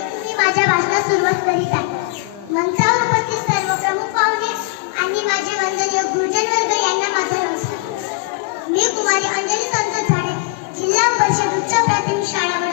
तुम्ही माझ्या भाषणास सुरुवात करीत आहे। मंचावर उपस्थित सर्व प्रमुख पाहुणे आणि माझे वंदनीय गुरुजन वर्ग यांना माझा नमस्कार। मी कुमारी अंजली संतोष झाडे, जिल्हा परिषद उच्च प्राथमिक शाळा